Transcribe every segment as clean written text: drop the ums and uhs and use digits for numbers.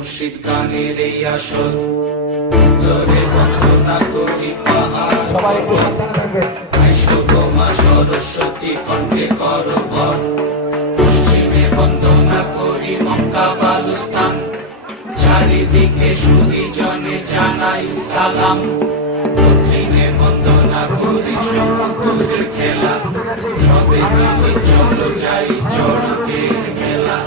মুর্শিদ গানের এই আসর, উত্তরে বন্দনা করি পাহাড়, সবাই একটু সাবধানে থাকবেন। আইসো গো মা সরস্বতী কণ্ঠে করো ভর, পশ্চিমে বন্দনা করি মক্কা বালুস্তান, চারিদিকে সুধী জনে জানাই সালাম, দক্ষিণে বন্দনা করি সমুদ্রের খেলা, সবে মিলে চলো যাই চড়কের মেলা।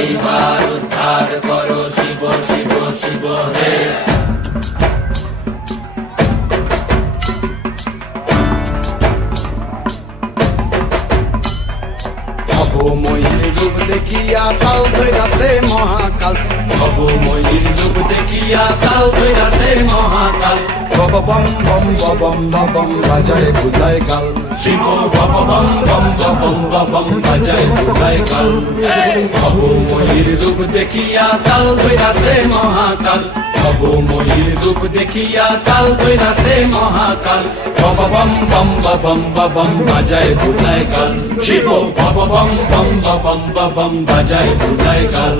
এইবার উদ্ধার করো শিব শিব শিব হে। ভবময়ীর রূপ দেখিয়া তাল ধৈরাছে মহাকাল, ভবময়ীর রূপ দেখিয়া তাল ধইরাছে মহাকাল, বব বম বম বম বম বাজায় বুলায় গাল, শিব বব বম বম বম বম বাজায় বুলায় কাল। ভবময়ীর রূপ দেখিয়া তাল ধইরাছে মহাকাল, ভবময়ীর রূপ দেখিয়া তাল ধইরাছে মহাকাল, বব বম বম বম বাজায় বুলায় কাল, শিব বব বম বম বম বাজায় বুলায় কাল।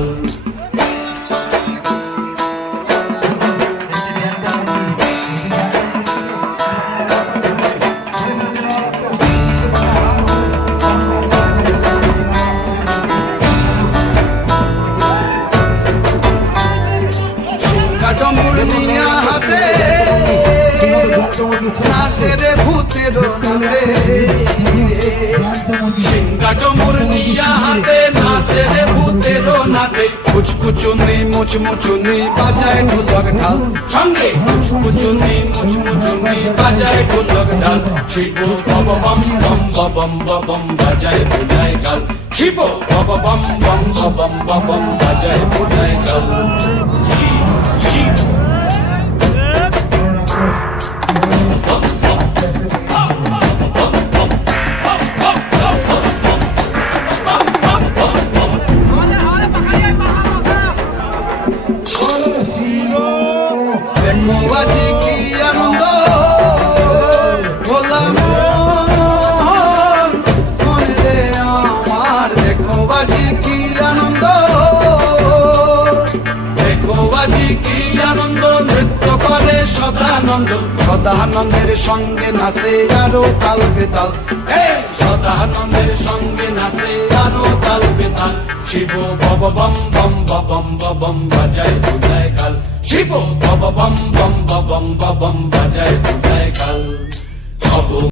ডম্বুর নিয়া হাতে নাচে রে ভূতের নাতে, সিংহা ডমুর নিয়া হাতে নাচে রে ভূতের নাতে, কুচকুচুনি মুচমুচুনি বাজায় ঢোলক ঢাল, সঙ্গে কুচকুচুনি মুচমুচুনি বাজায় ঢোলক ঢাল, শিব বব বম বম বাজায় বুলায় গাল, শিব বব বম বম বাজায় বুলায় গাল। শিব শিব দেখো বাজি কি আনন্দ হলাম মনে রে আমার, দেখো বাজি কি আনন্দ, দেখো বাজি কি আনন্দ, নৃত্য করে সদানন্দ, সদানন্দের সঙ্গে নাচে আরো তাল বেতাল, সদানন্দের সঙ্গে নাচে আরো তাল বেতাল, শিব বব বম বম বাজায় বুলায় কাল, শিব বব বম বম বাজায় বুলায় কাল।